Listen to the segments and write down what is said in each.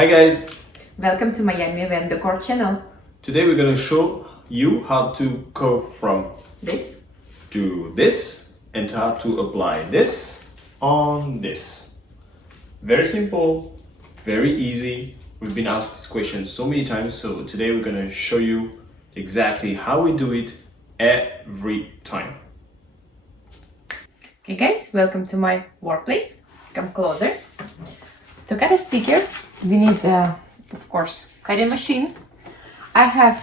Hi guys! Welcome to Miami Event Decor channel. Today we're going to show you how to go from This. to this and how to apply this on this. Very simple, very easy. We've been asked this question so many times, so today we're going to show you exactly how we do it every time. Okay guys, welcome to my workplace. Come closer. To cut a sticker, we need, of course, cutting machine. I have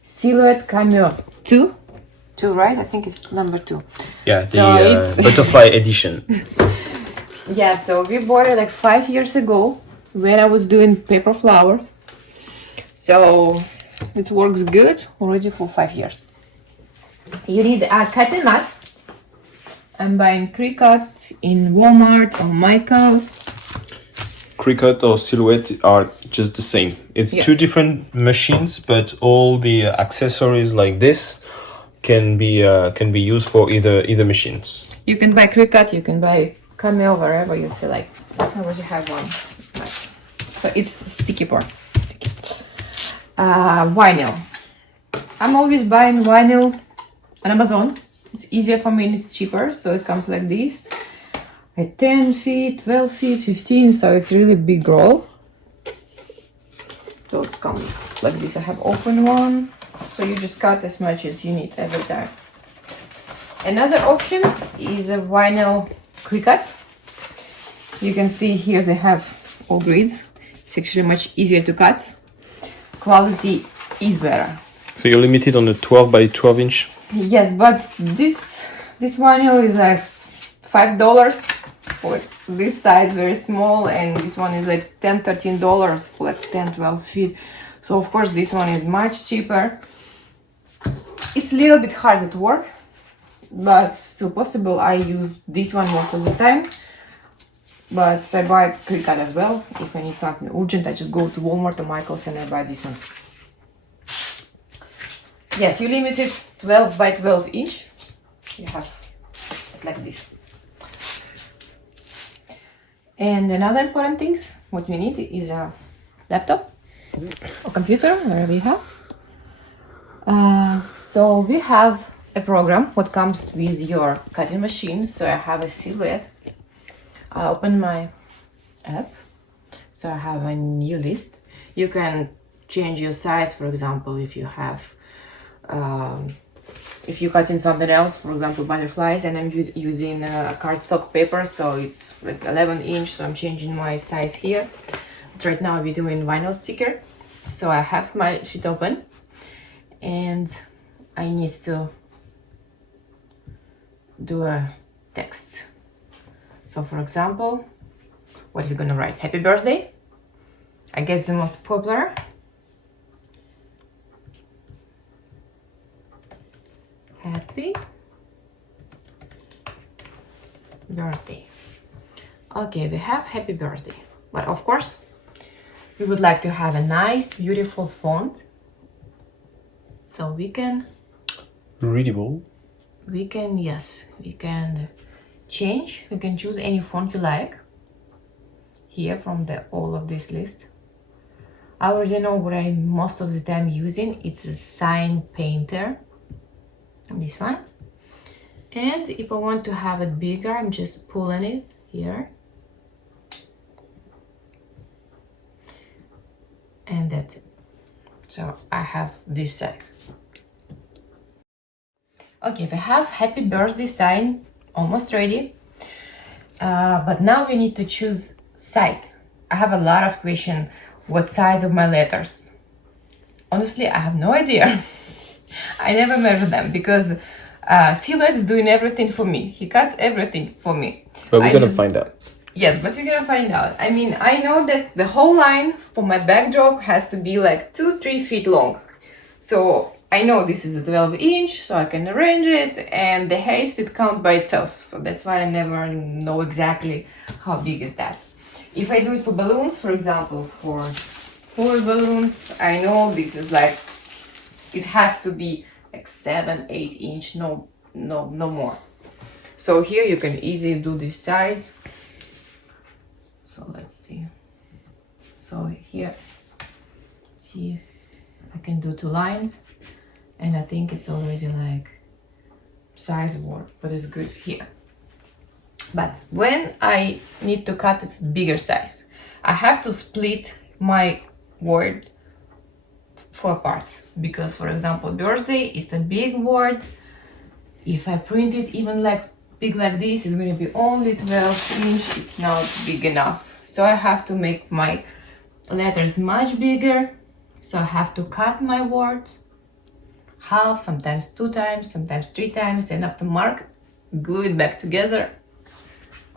Silhouette Cameo 2, right? I think it's number 2. Yeah, So it's butterfly edition. Yeah, so we bought it like 5 years ago when I was doing paper flower. So it works good already for 5 years. You need a cutting mat. I'm buying Cricuts in Walmart or Michael's. Cricut or Silhouette are just the same. It's two different machines, but all the accessories like this can be used for either machines. You can buy Cricut, you can buy Cameo wherever you feel like. I already have one. Nice. So it's sticky board. Vinyl. I'm always buying vinyl on Amazon. It's easier for me and it's cheaper, so it comes like this. At 10 feet, 12 feet, 15, so it's really big roll. So it's comes like this. I have open one, so you just cut as much as you need every time. Another option is a vinyl Cricuts. You can see here they have all grades. It's actually much easier to cut. Quality is better. So you're limited on the 12 by 12 inch? Yes, but this vinyl is like $5 for this size, very small, and this one is like $10-13 for like 10-12 feet. So of course this one is much cheaper. It's a little bit harder to work, but still possible. I use this one most of the time, but I buy Cricut as well. If I need something urgent, I just go to Walmart or Michael's and I buy this one. Yes, you limit it 12 by 12 inch. You have like this. And another important things, what we need is a laptop or computer, wherever you have. So we have a program what comes with your cutting machine. So I have a Silhouette. I open my app. So I have a new list. You can change your size, for example, if you have if you cut in something else, for example butterflies, and I'm using cardstock paper, so it's like 11 inch, so I'm changing my size here. But right now we're doing vinyl sticker, so I have my sheet open and I need to do a text. So for example, what are you gonna write? Happy birthday, I guess the most popular. Happy birthday. Okay, we have happy birthday, but of course we would like to have a nice beautiful font, so we can Readable. we can change. We can choose any font you like here from the all of this list. I already know what I'm most of the time using. It's a Sign Painter, this one. And if I want to have it bigger, I'm just pulling it here, and that's it. So I have this size. Okay, we have happy birthday sign almost ready, but now we need to choose size. I have a lot of questions what size of my letters. Honestly, I have no idea. I never measure them because Silhouette is doing everything for me. He cuts everything for me. But we're gonna find out. Yes, but we're gonna find out. I mean, I know that the whole line for my backdrop has to be like 2-3 feet long. So I know this is a 12 inch, so I can arrange it, and the height it counts by itself. So that's why I never know exactly how big is that. If I do it for balloons, for example, for 4 balloons, I know this is like, it has to be like 7-8 inch, no more. So here you can easily do this size. So let's see. So here, see, I can do 2 lines, and I think it's already like size board, but it's good here. But when I need to cut it bigger size, I have to split my word for parts, because for example birthday is a big word. If I print it even like big like this, it's going to be only 12 inch. It's not big enough, so I have to make my letters much bigger. So I have to cut my word half, sometimes 2 times, sometimes 3 times, and after mark, glue it back together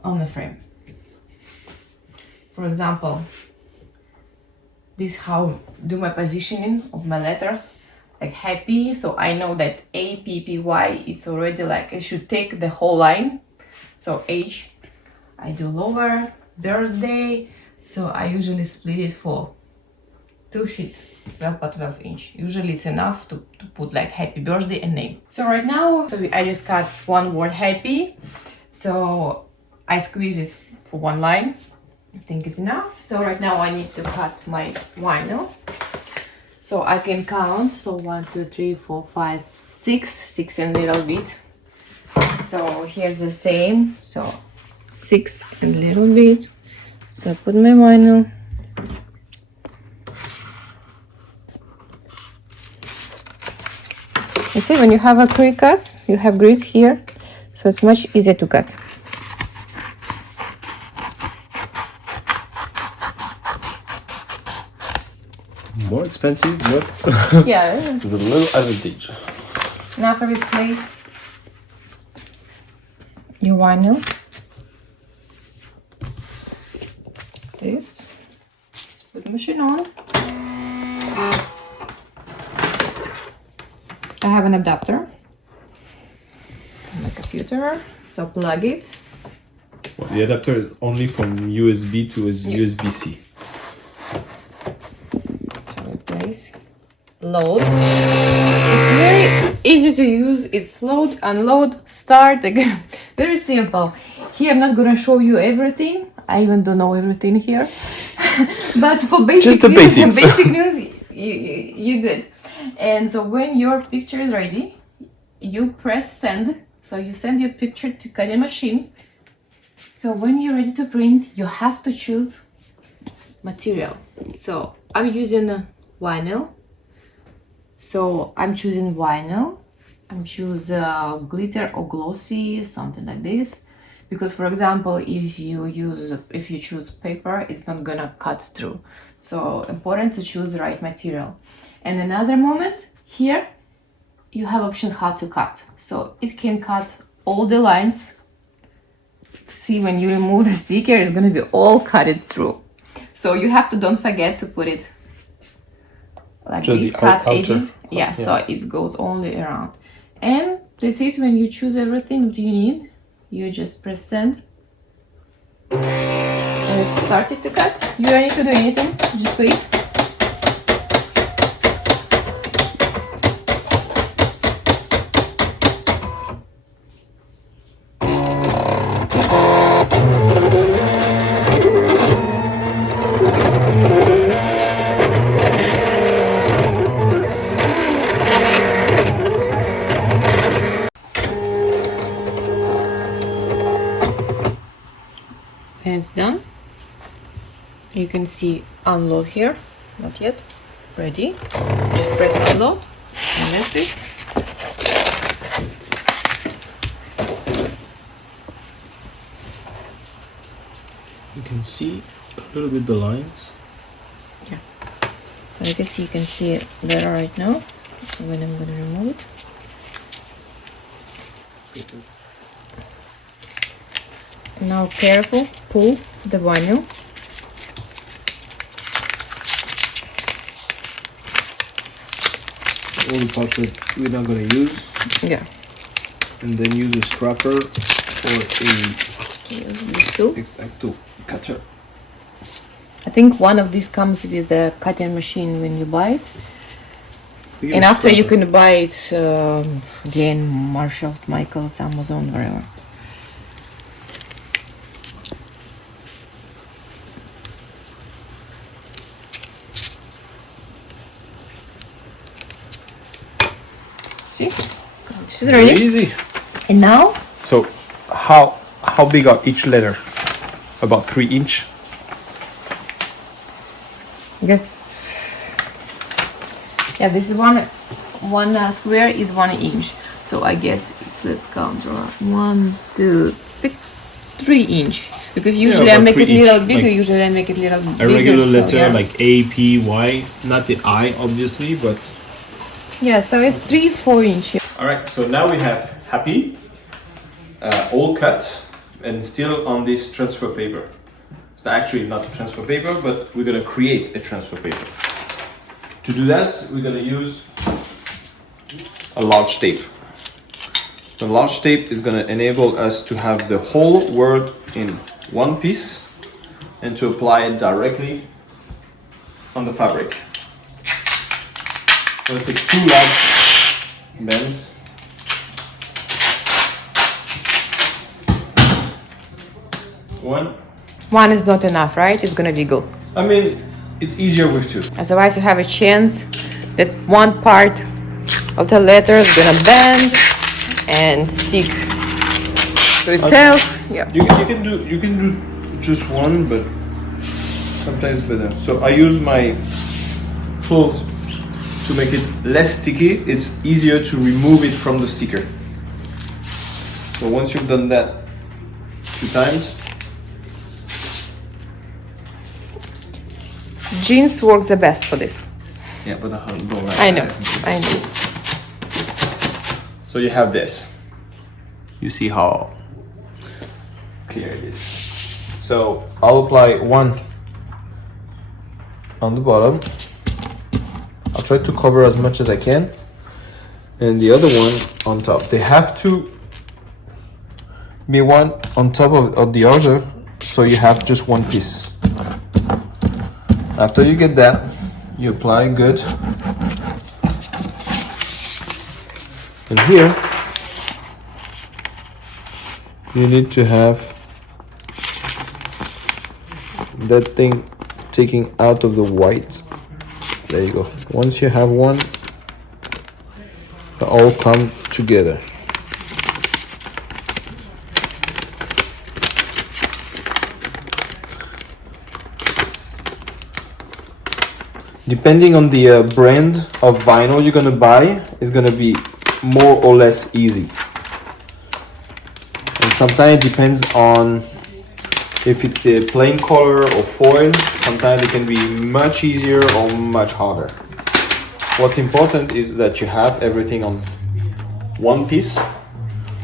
on the frame. For example, this how do my positioning of my letters, like happy, so I know that APPY, it's already like I should take the whole line. So H, I do lower, birthday, so I usually split it for 2 sheets, 12 by 12 inch. Usually it's enough to put like happy birthday and name. So right now, I just cut one word happy, so I squeeze it for 1 line. I think it's enough. So right now I need to cut my vinyl. So I can count. So 1, 2, 3, 4, 5, 6 and a little bit. So here's the same. So 6 and a little bit. So I put my vinyl. You see, when you have a quick cut, you have grease here, so it's much easier to cut. More expensive, but Yeah. there's a little advantage. And after we place your vinyl, this, let's put the machine on. I have an adapter on my computer, so plug it. Well, the adapter is only from USB to USB-C. So we place, load. It's very easy to use. It's load, unload, start again. Very simple. Here I'm not gonna show you everything. I even don't know everything here. But for basic Just the news, basics. basic news, you're good. And so when your picture is ready, you press send. So you send your picture to cutting machine. So when you're ready to print, you have to choose material. So I'm using vinyl. So I'm choosing vinyl. I'm choose glitter or glossy, something like this. Because for example, if you choose paper, it's not gonna cut through. So important to choose the right material. And another moment, here you have option how to cut. So it can cut all the lines. See, when you remove the sticker, it's gonna be all cutted through. So you have to don't forget to put it like Just these the cut outer. edges. Yeah, so it goes only around. And that's it. When you choose everything that you need, you just press send. And it started to cut. You don't need to do anything, just wait. And it's done. You can see unload here, not yet, ready. Just press unload and that's it. You can see a little bit the lines. Yeah, but I guess you can see it better right now when I'm gonna remove it. Now careful, pull the vinyl. All the parts that we're not gonna use, Yeah. and then use a scraper or These two. Exacto cutter. I think one of these comes with the cutting machine when you buy it. And after you can buy it again, Marshalls, Michaels, Amazon, wherever. See? This is ready. Easy. And now? So, how big are each letter? About 3 inch. I guess, yeah, this is one square is 1 inch. So I guess it's, let's count, 1, 2, 3 inch. Because usually I about make it 3 a little inch, bigger. like Usually I make it a little bigger. A regular so, letter yeah. like A, P, Y, not the I obviously, but Yeah, so it's 3-4 inch. All right, so now we have happy, all cut, and still on this transfer paper. It's actually not a transfer paper, but we're gonna create a transfer paper. To do that, we're gonna use a large tape. The large tape is gonna enable us to have the whole word in one piece and to apply it directly on the fabric. So it takes 2 large bends. One is not enough, right? It's gonna wiggle. I mean, it's easier with 2. Otherwise, you have a chance that one part of the letter is gonna bend and stick to itself. Yeah. You can do just one, but sometimes better. So I use my cloth to make it less sticky. It's easier to remove it from the sticker. So once you've done that 2 times, Jeans work the best for this. yeah, but I don't like I know. that. I know. So you have this. You see how clear it is. So I'll apply one on the bottom. I'll try to cover as much as I can, and the other one on top. They have to be one on top of the other, so you have just one piece. After you get that, you apply good. And here, you need to have that thing taking out of the white. There you go. Once you have one, they all come together. Depending on the brand of vinyl you're gonna buy, is gonna be more or less easy. And sometimes it depends on if it's a plain color or foil. Sometimes it can be much easier or much harder. What's important is that you have everything on one piece,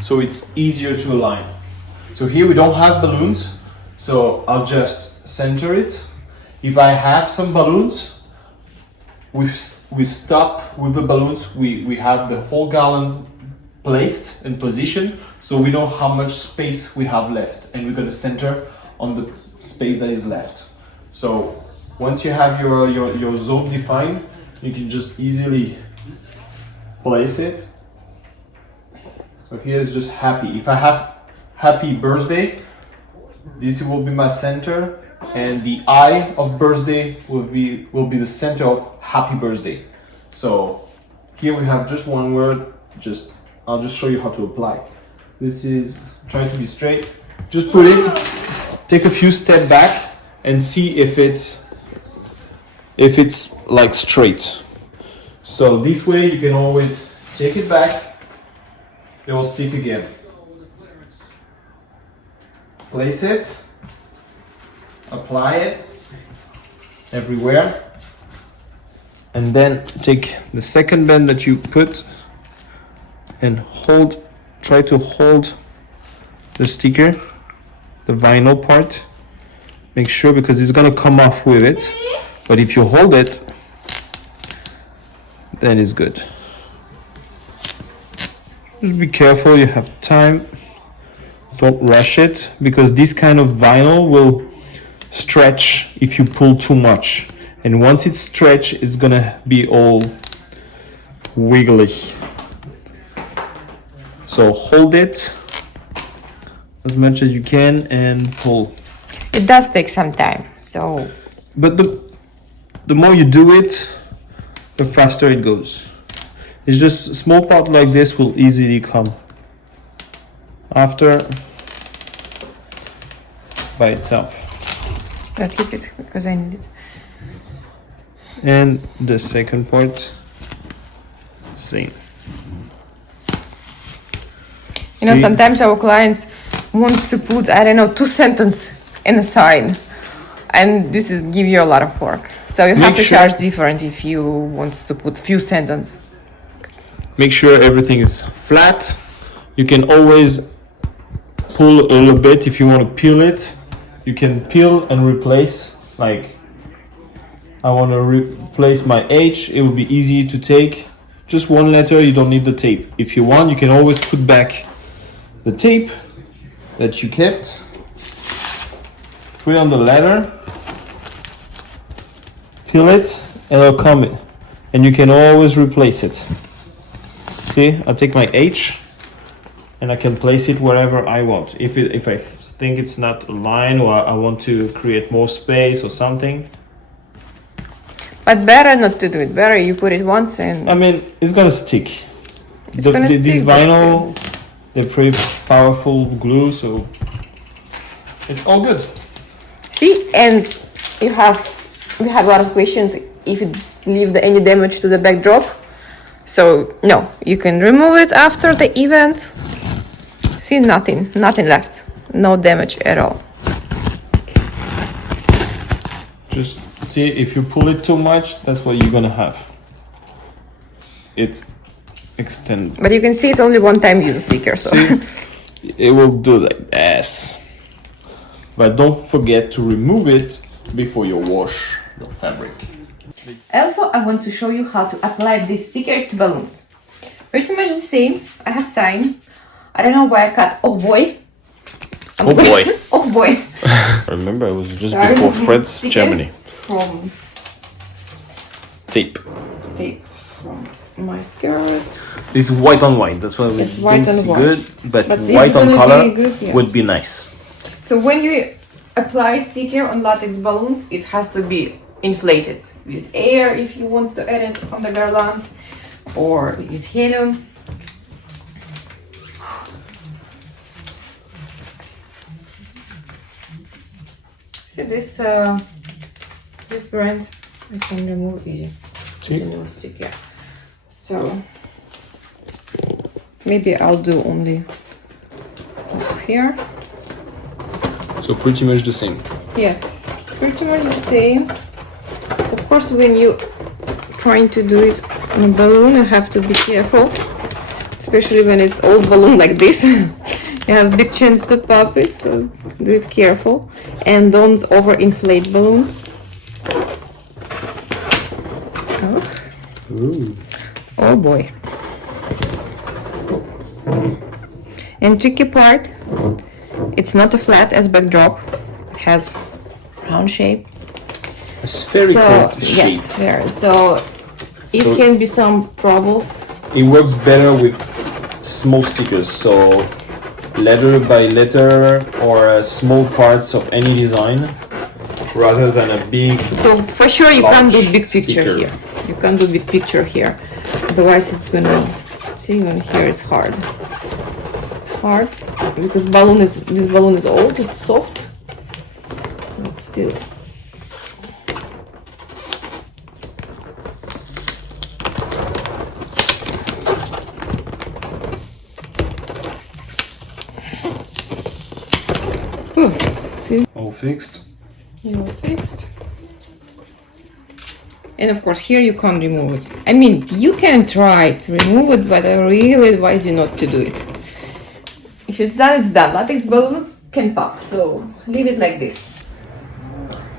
so it's easier to align. So here we don't have balloons, so I'll just center it. If I have some balloons, we stop with the balloons. We have the whole garland placed and positioned, so we know how much space we have left, and we're gonna center on the space that is left. So once you have your zone defined, you can just easily place it. So here's just happy. If I have happy birthday, this will be my center, and the I of birthday will be the center of happy birthday. So here we have just one word. I'll just show you how to apply. This is trying to be straight. Just put it, take a few steps back and see if it's like straight. So this way you can always take it back, it will stick again. Place it, apply it everywhere, and then take the second bend that you put and try to hold the sticker, the vinyl part. Make sure, because it's gonna come off with it, but if you hold it, then it's good. Just be careful, you have time. Don't rush it, because this kind of vinyl will stretch if you pull too much. And once it's stretched, it's gonna be all wiggly. So hold it as much as you can and pull. It does take some time, so. But the more you do it, the faster it goes. It's just a small part like this will easily come after by itself. I'll keep it because I need it. And the second part, same. You know, See? sometimes our clients want to put, I don't know, 2 sentences in a sign, and this is give you a lot of work. So you have Make to sure- charge different if you want to put few sentences. Make sure everything is flat. You can always pull a little bit if you want to peel it. You can peel and replace. Like, I want to replace my H. It will be easy to take. Just one letter, you don't need the tape. If you want, you can always put back the tape that you kept. Put it on the letter. Peel it, and it'll come in. And you can always replace it. See, I take my H and I can place it wherever I want. If I think it's not aligned or I want to create more space or something, But better not to do it. Better you put it once and I mean, it's gonna stick. It's gonna This stick, but vinyl, they're pretty powerful glue, so it's all good. see. And we have a lot of questions if you leave any damage to the backdrop. So no, you can remove it after the event. See, nothing left, no damage at all. Just see, if you pull it too much, that's what you're gonna have. It extend. But you can see it's only one time use sticker, so See, it will do like this. But don't forget to remove it before you wash your fabric. Also, I want to show you how to apply these sticker to balloons. Pretty much the same. I have sign. I don't know why I cut. Oh boy. Oh boy. Oh boy. Remember, it was just So I before removed Fred's stickers Germany. From Tape. tape from my skirt. It's white on white. That's what we It's white don't on see white. good, but But it's white on gonna color be good, yes. would be nice. So when you apply sticker on latex balloons, it has to be inflated with air if you want to add it on the garlands, or with helium. See this brand I can remove easy. See? The new sticker. So maybe I'll do only here. So pretty much the same. Yeah, pretty much the same. Of course, when you trying to do it on a balloon, you have to be careful, especially when it's old balloon like this. You have big chance to pop it, so do it careful, and don't overinflate balloon. Oh. Ooh. Oh boy. And tricky part, it's not a flat as backdrop. It has round shape. A spherical shape. Yes, very. So it So- can be some troubles. It works better with small stickers, so letter by letter or small parts of any design rather than a big. So for sure you can't do large big picture sticker. here. You can't do big picture here. Otherwise it's gonna see even here it's hard. It's hard because this balloon is old, it's soft. But still. See, All fixed. you're fixed. And of course here you can't remove it. I mean, you can try to remove it, but I really advise you not to do it. If it's done, it's done. Latex balloons can pop, so leave it like this.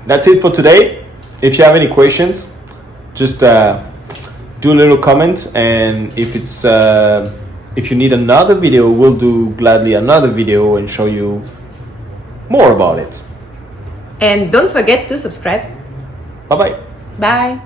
That's it for today. If you have any questions, just do a little comment, and if you need another video, we'll do gladly another video and show you more about it. And don't forget to subscribe. Bye bye. Bye.